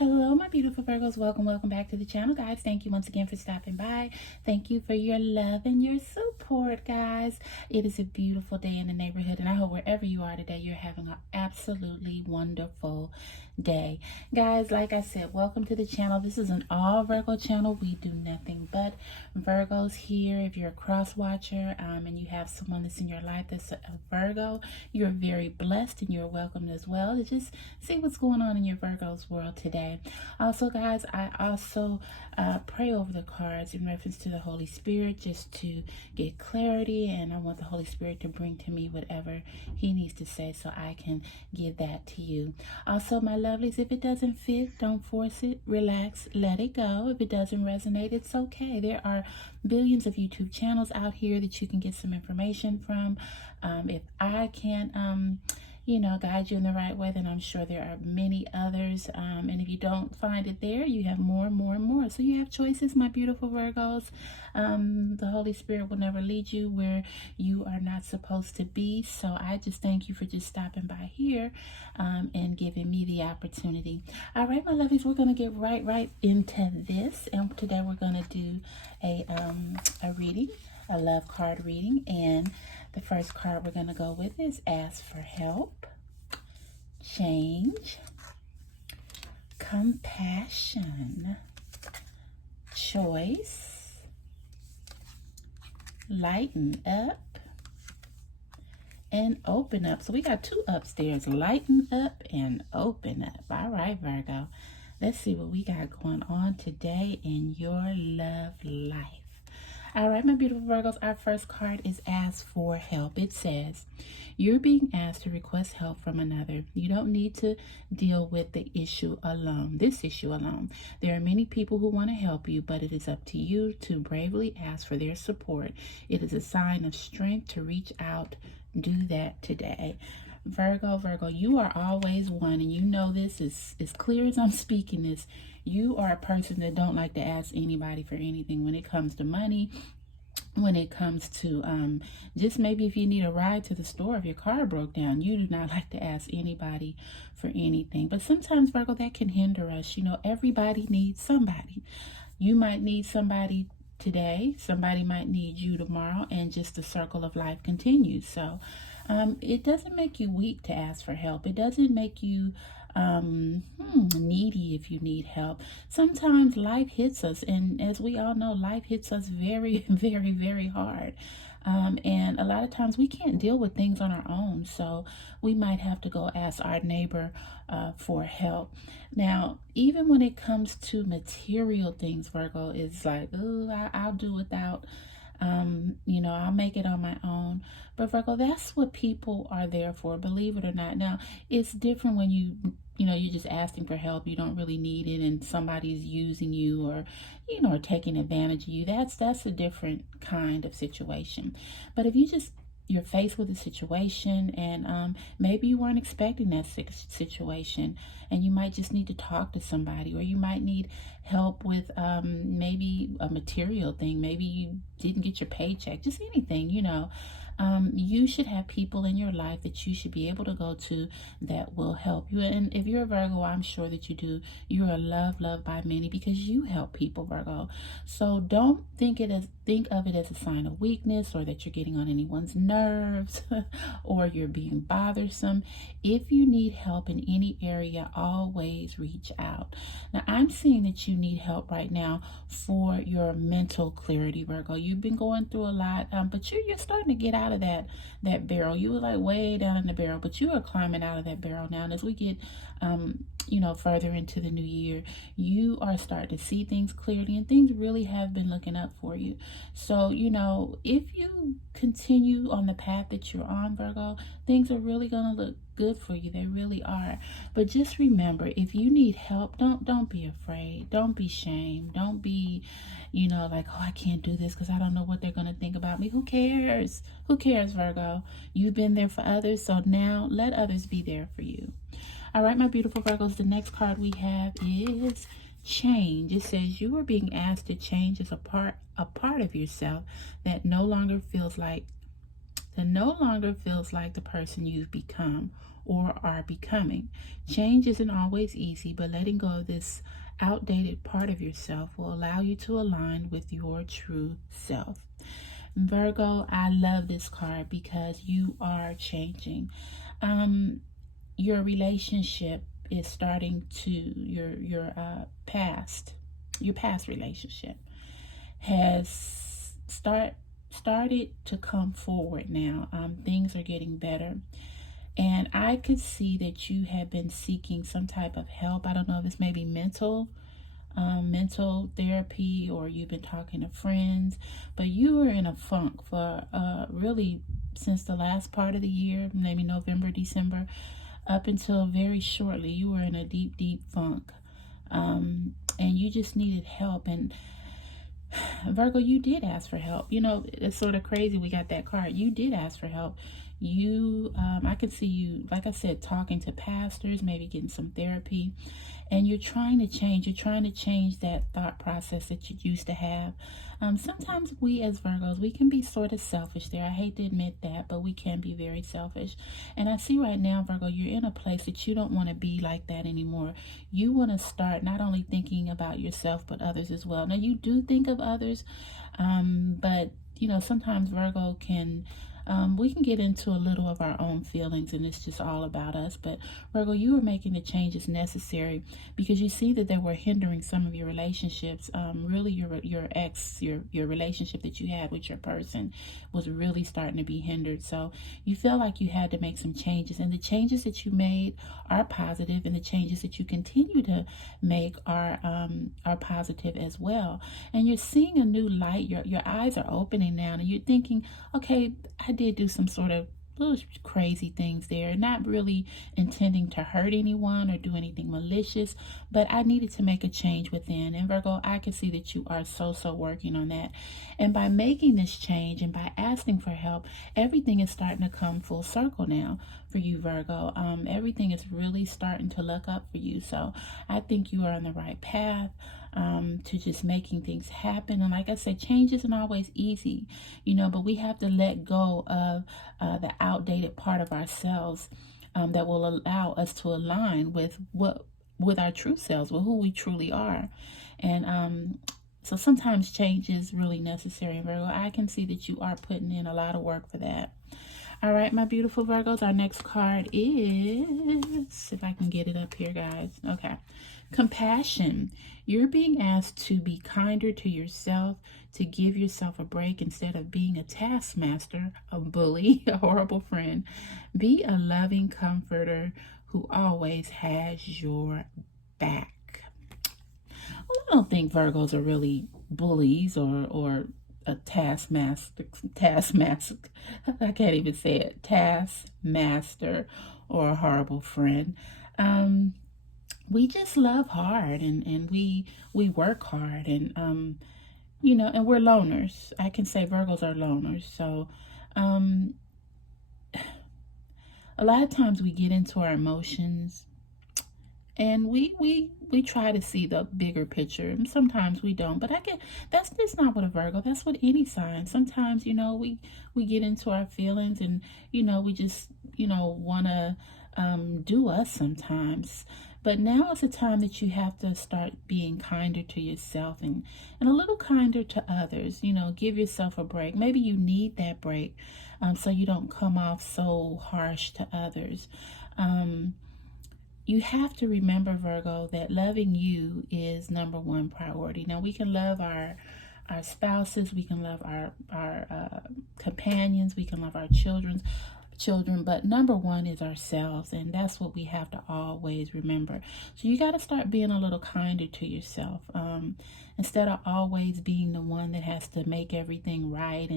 Hello, my beautiful Virgos. Welcome back to the channel, guys. Thank you once again for stopping by. Thank you for your love and your support, guys. It is a beautiful day in the neighborhood, and I hope wherever you are today, you're having an absolutely wonderful day. Guys, like I said, welcome to the channel. This is an all Virgo channel. We do nothing but Virgos here. If you're a cross watcher and you have someone that's in your life that's a Virgo, you're very blessed and you're welcome as well to just see what's going on in your Virgos world today. Also, guys, I also pray over the cards in reference to the Holy Spirit just to get clarity, and I want the Holy Spirit to bring to me whatever he needs to say so I can give that to you. Also, my lovelies, if it doesn't fit, don't force it. Relax, let it go. If it doesn't resonate, it's okay. There are billions of YouTube channels out here that you can get some information from. If I can't guide you in the right way, then I'm sure there are many others. And if you don't find it there, you have more and more and more. So you have choices, my beautiful Virgos. The Holy Spirit will never lead you where you are not supposed to be. So I just thank you for just stopping by here and giving me the opportunity. All right, my lovies, we're going to get right into this. And today we're going to do a reading, a love card reading. And the first card we're going to go with is Ask for Help, Change, Compassion, Choice, Lighten Up, and Open Up. So we got two upstairs, Lighten Up and Open Up. All right, Virgo. Let's see what we got going on today in your love life. All right, my beautiful Virgos, our first card is Ask for Help. It says, you're being asked to request help from another. You don't need to deal with this issue alone. There are many people who want to help you, but it is up to you to bravely ask for their support. It is a sign of strength to reach out. Do that today. Virgo, you are always one, and you know this is as clear as I'm speaking this. You are a person that don't like to ask anybody for anything when it comes to money, when it comes to just maybe if you need a ride to the store, if your car broke down. You do not like to ask anybody for anything. But sometimes, Virgo, that can hinder us. You know, everybody needs somebody. You might need somebody today, somebody might need you tomorrow, and just the circle of life continues. So it doesn't make you weak to ask for help. It doesn't make you needy if you need help. Sometimes life hits us, and as we all know, life hits us very, very, very hard. And a lot of times we can't deal with things on our own, so we might have to go ask our neighbor for help. Now, even when it comes to material things, Virgo, is like, oh, I'll do without. I'll make it on my own. But Virgo, that's what people are there for, believe it or not. Now, it's different when you're just asking for help. You don't really need it, and somebody's using you or, or taking advantage of you. That's a different kind of situation. But if you're faced with a situation, and maybe you weren't expecting that situation, and you might just need to talk to somebody, or you might need help with maybe a material thing. Maybe you didn't get your paycheck, just anything, you should have people in your life that you should be able to go to that will help you. And if you're a Virgo, I'm sure that you do. You are loved by many because you help people, Virgo. So don't think of it as a sign of weakness, or that you're getting on anyone's nerves or you're being bothersome. If you need help in any area, always reach out. Now, I'm seeing that you need help right now for your mental clarity, Virgo. You've been going through a lot, but you're starting to get out of that barrel. You were like way down in the barrel, but you are climbing out of that barrel now. And as we get further into the new year, you are starting to see things clearly, and things really have been looking up for you. So, if you continue on the path that you're on, Virgo, things are really going to look good for you. They really are. But just remember, if you need help, don't be afraid. Don't be shamed. Don't be, like, oh, I can't do this because I don't know what they're going to think about me. Who cares? Who cares, Virgo? You've been there for others, so now let others be there for you. All right, my beautiful Virgos, the next card we have is Change. It says you are being asked to change as a part of yourself that no longer feels like that no longer feels like the person you've become or are becoming. Change isn't always easy, but letting go of this outdated part of yourself will allow you to align with your true self. Virgo, I love this card because you are changing. Your relationship is starting to your past relationship has started to come forward now. Things are getting better. And I could see that you have been seeking some type of help. I don't know if it's maybe mental therapy, or you've been talking to friends, but you were in a funk for really since the last part of the year, maybe November, December, up until very shortly. You were in a deep funk, and you just needed help. And Virgo, you did ask for help. It's sort of crazy we got that card. You did ask for help. I could see you, like I said, talking to pastors, maybe getting some therapy, and you're trying to change. You're trying to change that thought process that you used to have. Sometimes we as Virgos, we can be sort of selfish there. I hate to admit that, but we can be very selfish. And I see right now, Virgo, you're in a place that you don't want to be like that anymore. You want to start not only thinking about yourself, but others as well. Now, you do think of others, but, sometimes Virgo we can get into a little of our own feelings, and it's just all about us. But Virgo, you are making the changes necessary because you see that they were hindering some of your relationships. Really, your ex, your relationship that you had with your person was really starting to be hindered. So you feel like you had to make some changes, and the changes that you made are positive, and the changes that you continue to make are positive as well. And you're seeing a new light. Your eyes are opening now, and you're thinking, okay, I did do some sort of little crazy things there, not really intending to hurt anyone or do anything malicious, but I needed to make a change within. And Virgo, I can see that you are so working on that. And by making this change and by asking for help, everything is starting to come full circle now for you, Virgo. Everything is really starting to look up for you. So I think you are on the right path. To just making things happen. And like I said, change isn't always easy, but we have to let go of the outdated part of ourselves that will allow us to align with our true selves, with who we truly are. And so sometimes change is really necessary. And Virgo, I can see that you are putting in a lot of work for that. All right, my beautiful Virgos, our next card is, if I can get it up here, guys. Okay. Compassion. You're being asked to be kinder to yourself, to give yourself a break instead of being a taskmaster, a bully, a horrible friend. Be a loving comforter who always has your back. Well, I don't think Virgos are really bullies or a taskmaster, I can't even say it, taskmaster or a horrible friend. We just love hard, and we work hard, and and we're loners. I can say Virgos are loners. So a lot of times we get into our emotions, and we try to see the bigger picture, and sometimes we don't. But that's just not what a Virgo, that's what any sign. Sometimes we get into our feelings, and we just want to do us sometimes. But now is the time that you have to start being kinder to yourself, and a little kinder to others. Give yourself a break. Maybe you need that break so you don't come off so harsh to others. You have to remember, Virgo, that loving you is number one priority. Now, we can love our spouses, we can love our companions, we can love our children, but number one is ourselves, and that's what we have to always remember. So you got to start being a little kinder to yourself, instead of always being the one that has to make everything right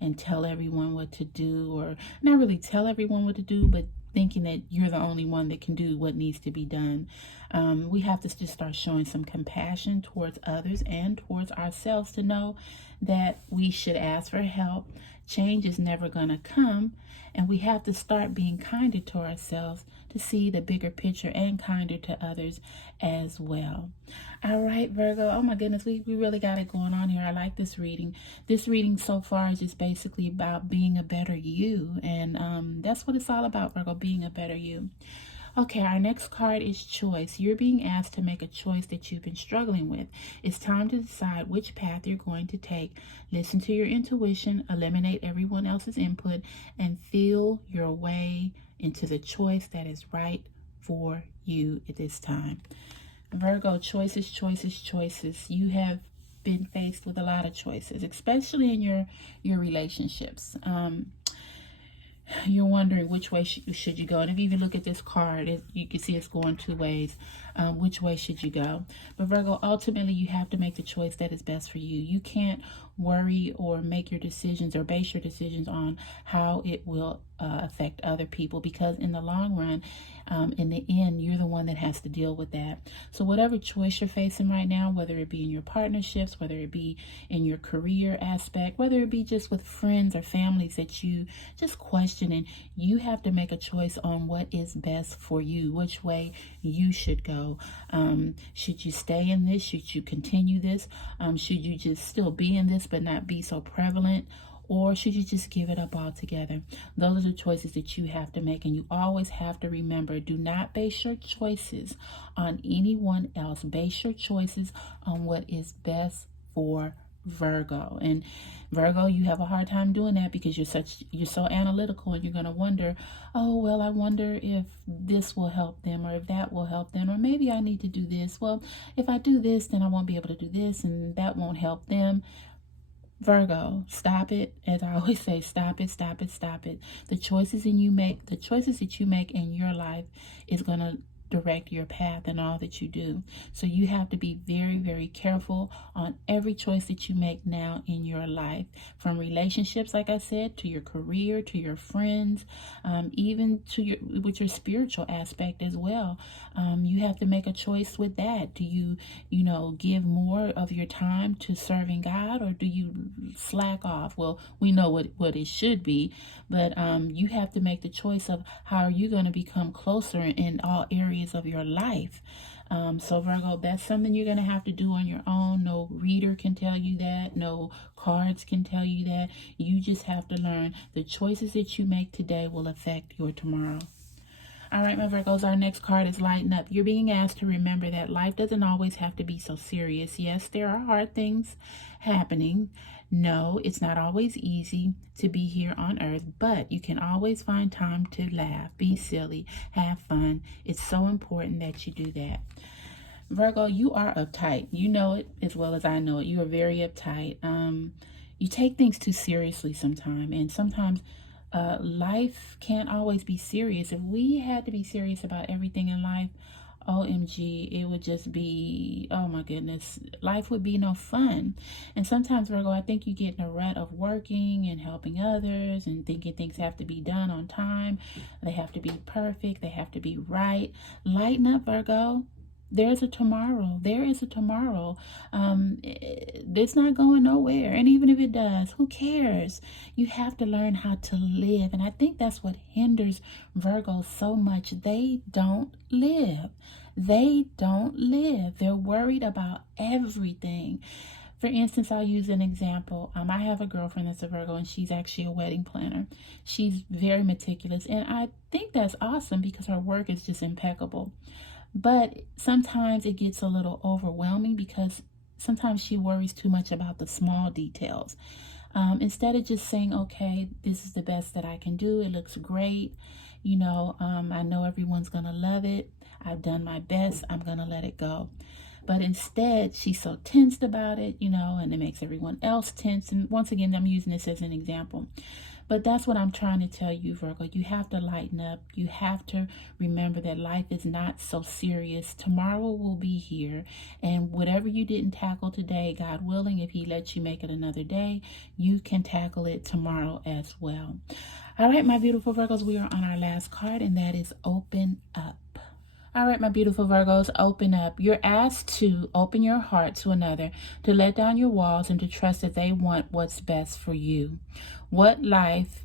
and tell everyone what to do, or not really tell everyone what to do, but thinking that you're the only one that can do what needs to be done. We have to just start showing some compassion towards others and towards ourselves to know that we should ask for help. Change is never going to come, and we have to start being kinder to ourselves to see the bigger picture and kinder to others as well. All right, Virgo. Oh my goodness, we really got it going on here. I like this reading. This reading so far is just basically about being a better you, and that's what it's all about, Virgo, being a better you. Okay, our next card is choice. You're being asked to make a choice that you've been struggling with. It's time to decide which path you're going to take. Listen to your intuition, eliminate everyone else's input, and feel your way into the choice that is right for you at this time. Virgo, choices, choices, choices. You have been faced with a lot of choices, especially in your relationships. You're wondering which way should you go. And if you even look at this card, you can see it's going two ways. Which way should you go? But Virgo, ultimately, you have to make the choice that is best for you. You can't worry or make your decisions or base your decisions on how it will affect other people, because in the long run, in the end, you're the one that has to deal with that. So whatever choice you're facing right now, whether it be in your partnerships, whether it be in your career aspect, whether it be just with friends or families that you just questioning, you have to make a choice on what is best for you, which way you should go. Should you stay in this? Should you continue this? Should you just still be in this but not be so prevalent? Or should you just give it up altogether? Those are the choices that you have to make. And you always have to remember, do not base your choices on anyone else. Base your choices on what is best for Virgo. And Virgo, you have a hard time doing that because you're so analytical, and you're going to wonder, oh, well, I wonder if this will help them, or if that will help them, or maybe I need to do this. Well, if I do this, then I won't be able to do this, and that won't help them. Virgo, stop it. As I always say, stop it, stop it, stop it. The choices that you make in your life is going to direct your path and all that you do. So you have to be very, very careful on every choice that you make now in your life, from relationships, like I said, to your career, to your friends, even to with your spiritual aspect as well. You have to make a choice with that. Do you give more of your time to serving God, or do you slack off? Well, we know what it should be, but you have to make the choice of how are you going to become closer in all areas of your life. So Virgo, that's something you're going to have to do on your own. No reader can tell you that. No cards can tell you that. You just have to learn the choices that you make today will affect your tomorrow. All right, my Virgos, our next card is lighten up. You're being asked to remember that life doesn't always have to be so serious. Yes, there are hard things happening. No, it's not always easy to be here on earth, but you can always find time to laugh, be silly, have fun. It's so important that you do that. Virgo, you are uptight. You know it as well as I know it. You are very uptight. You take things too seriously sometimes, and sometimes life can't always be serious. If we had to be serious about everything in life, OMG, it would just be, oh my goodness, life would be no fun. And sometimes, Virgo, I think you get in a rut of working and helping others and thinking things have to be done on time. They have to be perfect. They have to be right. Lighten up, Virgo. There's a tomorrow. There is a tomorrow. It's not going nowhere. And even if it does, who cares? You have to learn how to live. And I think that's what hinders Virgo so much. They don't live. They don't live. They're worried about everything. For instance, I'll use an example. I have a girlfriend that's a Virgo, and she's actually a wedding planner. She's very meticulous, and I think that's awesome because her work is just impeccable. But sometimes it gets a little overwhelming because sometimes she worries too much about the small details. Instead of just saying, okay, this is the best that I can do. It looks great. I know everyone's going to love it. I've done my best. I'm going to let it go. But instead, she's so tensed about it, and it makes everyone else tense. And once again, I'm using this as an example. But that's what I'm trying to tell you, Virgo. You have to lighten up. You have to remember that life is not so serious. Tomorrow will be here. And whatever you didn't tackle today, God willing, if He lets you make it another day, you can tackle it tomorrow as well. All right, my beautiful Virgos, we are on our last card, and that is open up. All right, my beautiful Virgos, open up. You're asked to open your heart to another, to let down your walls, and to trust that they want what's best for you. Your life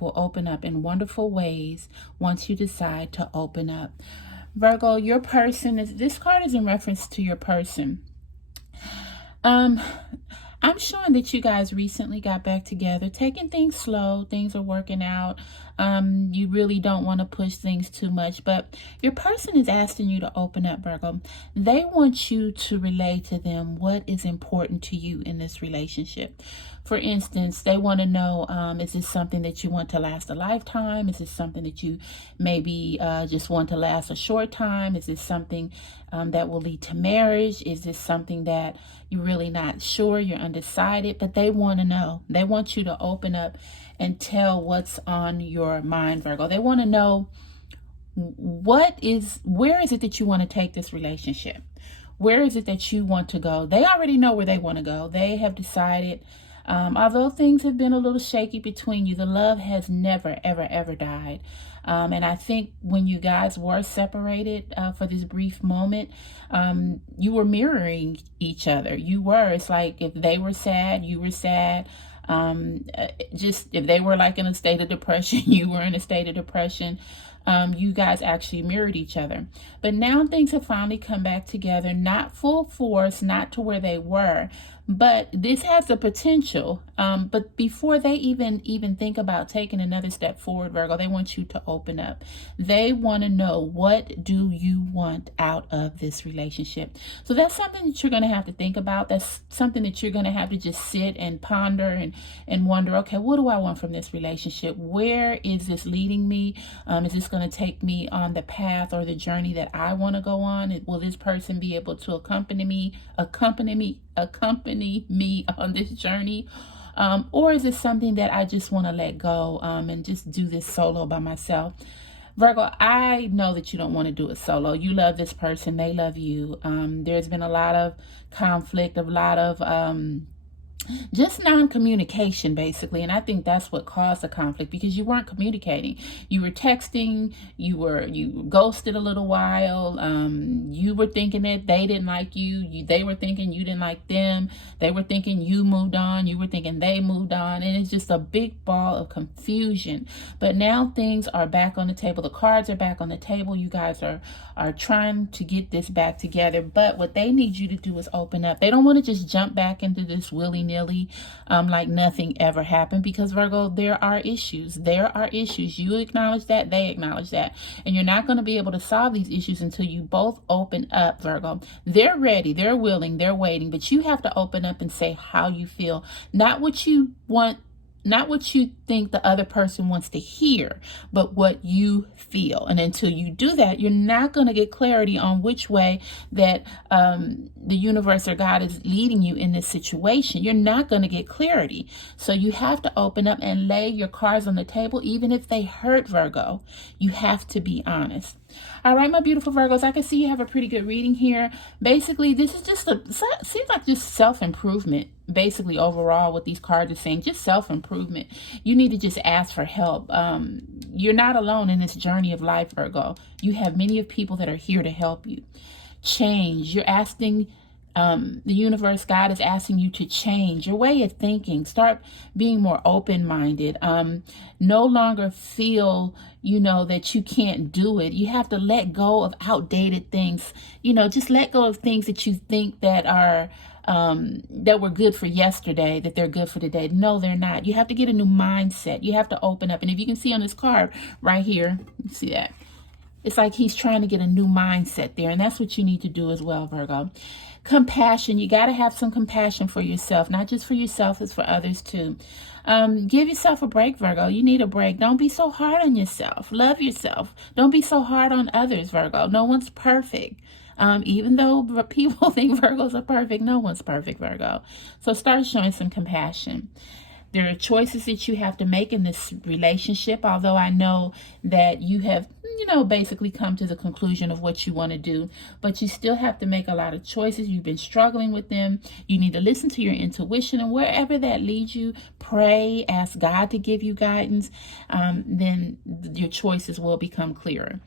will open up in wonderful ways once you decide to open up. Virgo, this card is in reference to your person. I'm showing that you guys recently got back together, taking things slow. Things are working out. You really don't want to push things too much, but your person is asking you to open up, Virgo. They want you to relay to them what is important to you in this relationship. For instance, they want to know, is this something that you want to last a lifetime? Is this something that you maybe just want to last a short time? Is this something that will lead to marriage? Is this something that you're really not sure, you're undecided? But they want to know. They want you to open up and tell what's on your mind, Virgo. They want to know where is it that you want to take this relationship? Where is it that you want to go? They already know where they want to go. They have decided. Although things have been a little shaky between you, the love has never, ever, ever died. And I think when you guys were separated for this brief moment, you were mirroring each other. It's like if they were sad, you were sad. Just if they were like in a state of depression, you were in a state of depression. You guys actually mirrored each other. But now things have finally come back together, not full force, not to where they were, but this has the potential. But before they even think about taking another step forward, Virgo, they want you to open up. They want to know, what do you want out of this relationship? So that's something that you're going to have to think about. That's something that you're going to have to just sit and ponder and wonder, okay, what do I want from this relationship? Where is this leading me? Is this going to take me on the path or the journey that I want to go on? Will this person be able to accompany me on this journey? Or is it something that I just want to let go and just do this solo by myself? Virgo, I know that you don't want to do it solo. You love this person. They love you. There's been a lot of conflict, a lot of just non-communication, basically. And I think that's what caused the conflict, because you weren't communicating. You were texting, you ghosted a little while. You were thinking that they didn't like you. They were thinking you didn't like them. They were thinking you moved on. You were thinking they moved on. And it's just a big ball of confusion. But now things are back on the table. The cards are back on the table. You guys are trying to get this back together. But what they need you to do is open up. They don't want to just jump back into this willy-nilly like nothing ever happened, because Virgo, there are issues. You acknowledge that, they acknowledge that, and you're not going to be able to solve these issues until you both open up, Virgo. They're ready, they're willing, they're waiting, but you have to open up and say how you feel, not what you want, not what you think the other person wants to hear, but what you feel. And until you do that, you're not going to get clarity on which way that the universe or God is leading you in this situation. You're not going to get clarity. So you have to open up and lay your cards on the table, even if they hurt, Virgo. You have to be honest. All right, my beautiful Virgos, I can see you have a pretty good reading here. Basically, this is seems like just self-improvement. Basically, overall, what these cards are saying, just self-improvement. You need to just ask for help. You're not alone in this journey of life, Virgo. You have many of people that are here to help you. Change. You're asking the universe, God is asking you to change your way of thinking. Start being more open-minded. No longer feel, that you can't do it. You have to let go of outdated things. Just let go of things that you think that are that were good for yesterday, that they're good for today. No, they're not. You have to get a new mindset. You have to open up. And if you can see on this card right here, see that? It's like he's trying to get a new mindset there. And that's what you need to do as well, Virgo. Compassion. You got to have some compassion for yourself, not just for yourself, it's for others too. Give yourself a break, Virgo. You need a break. Don't be so hard on yourself. Love yourself. Don't be so hard on others, Virgo. No one's perfect. Even though people think Virgos are perfect, no one's perfect, Virgo. So start showing some compassion. There are choices that you have to make in this relationship, although I know that you have, basically come to the conclusion of what you want to do, but you still have to make a lot of choices. You've been struggling with them. You need to listen to your intuition, and wherever that leads you, pray, ask God to give you guidance. Then your choices will become clearer.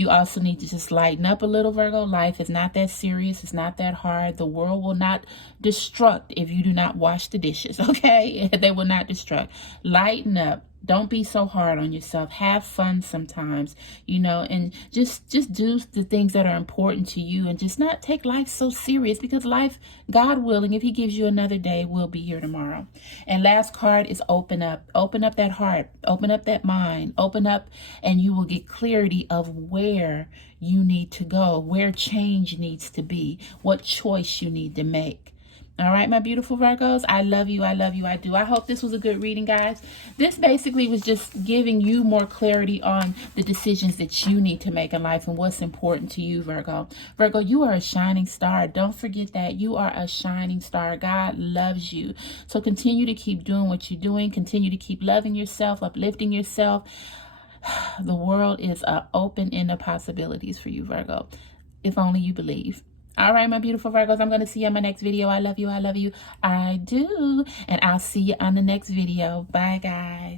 You also need to just lighten up a little, Virgo. Life is not that serious. It's not that hard. The world will not destruct if you do not wash the dishes, okay? They will not destruct. Lighten up. Don't be so hard on yourself. Have fun sometimes, you know, and just do the things that are important to you, and just not take life so serious, because life, God willing, if he gives you another day, will be here tomorrow. And last card is open up. Open up that heart. Open up that mind. Open up, and you will get clarity of where you need to go, where change needs to be, what choice you need to make. All right, my beautiful Virgos, I love you. I love you. I do. I hope this was a good reading, guys. This basically was just giving you more clarity on the decisions that you need to make in life and what's important to you, Virgo. Virgo, you are a shining star. Don't forget that. You are a shining star. God loves you. So continue to keep doing what you're doing. Continue to keep loving yourself, uplifting yourself. The world is open in the possibilities for you, Virgo, if only you believe. All right, my beautiful Virgos, I'm going to see you on my next video. I love you. I love you. I do. And I'll see you on the next video. Bye, guys.